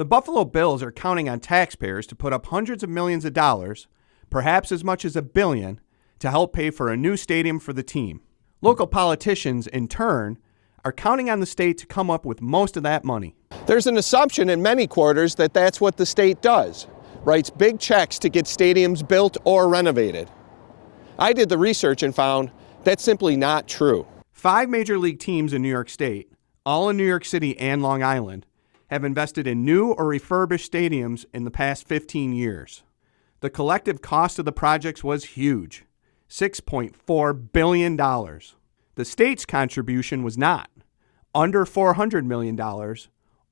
The Buffalo Bills are counting on taxpayers to put up hundreds of millions of dollars, perhaps as much as $1 billion, to help pay for a new stadium for the team. Local politicians, in turn, are counting on the state to come up with most of that money. There's an assumption in many quarters that that's what the state does, writes big checks to get stadiums built or renovated. I did the research and found that's simply not true. 5 major league teams in New York State, all in New York City and Long Island, have invested in new or refurbished stadiums in the past 15 years. The collective cost of the projects was huge, $6.4 billion. The state's contribution was not, under $400 million,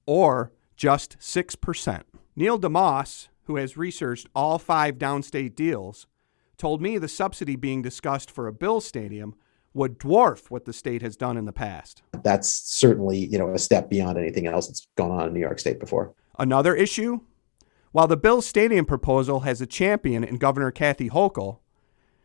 or just 6%. Neil DeMoss, who has researched all 5 downstate deals, told me the subsidy being discussed for a Bills stadium would dwarf what the state has done in the past. That's certainly, a step beyond anything else that's gone on in New York State before. Another issue? While the Bills stadium proposal has a champion in Governor Kathy Hochul,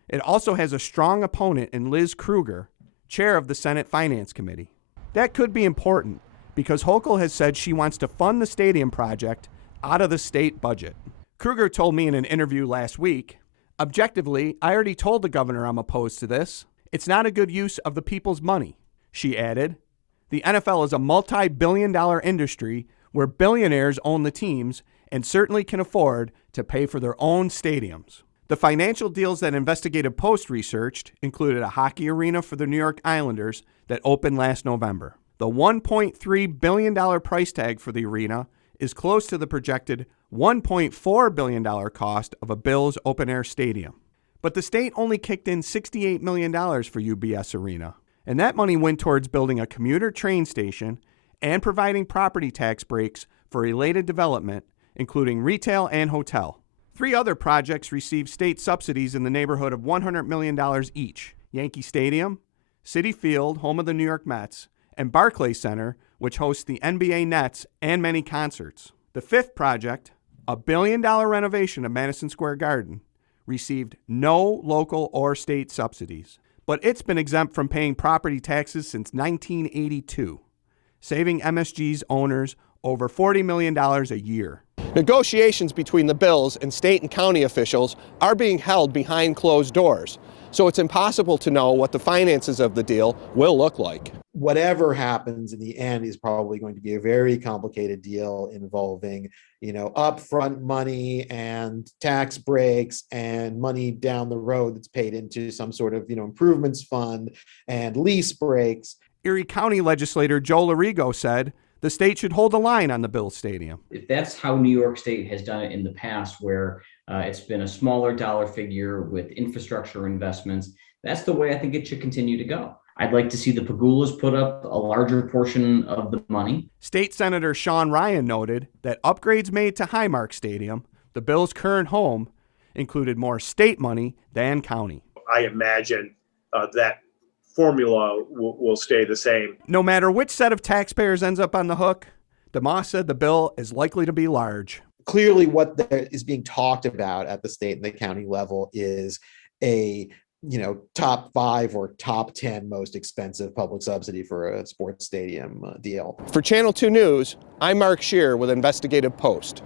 it also has a strong opponent in Liz Krueger, chair of the Senate Finance Committee. That could be important because Hochul has said she wants to fund the stadium project out of the state budget. Krueger told me in an interview last week, "Objectively, I already told the governor I'm opposed to this. It's not a good use of the people's money." She added, "The NFL is a multi-billion-dollar industry where billionaires own the teams and certainly can afford to pay for their own stadiums." The financial deals that Investigative Post researched included a hockey arena for the New York Islanders that opened last November. The $1.3 billion price tag for the arena is close to the projected $1.4 billion cost of a Bills open-air stadium. But the state only kicked in $68 million for UBS Arena, and that money went towards building a commuter train station and providing property tax breaks for related development, including retail and hotel. 3 other projects received state subsidies in the neighborhood of $100 million each: Yankee Stadium, Citi Field, home of the New York Mets, and Barclays Center, which hosts the NBA Nets and many concerts. The 5th project, a $1 billion renovation of Madison Square Garden, received no local or state subsidies, but it's been exempt from paying property taxes since 1982, saving MSG's owners over $40 million a year. Negotiations between the Bills and state and county officials are being held behind closed doors, so it's impossible to know what the finances of the deal will look like. Whatever happens in the end is probably going to be a very complicated deal involving, upfront money and tax breaks and money down the road that's paid into some sort of, improvements fund and lease breaks. Erie County legislator Joe Lorigo said the state should hold the line on the Bills stadium. If that's how New York State has done it in the past, where it's been a smaller dollar figure with infrastructure investments, that's the way I think it should continue to go. I'd like to see the Pagulas put up a larger portion of the money. State Senator Sean Ryan noted that upgrades made to Highmark Stadium, the Bills' current home, included more state money than county. I imagine that formula will stay the same. No matter which set of taxpayers ends up on the hook, DeMoss said the bill is likely to be large. Clearly what is being talked about at the state and the county level is a top 5 or top 10 most expensive public subsidy for a sports stadium deal. For Channel 2 News, I'm Mark Scheer with Investigative Post.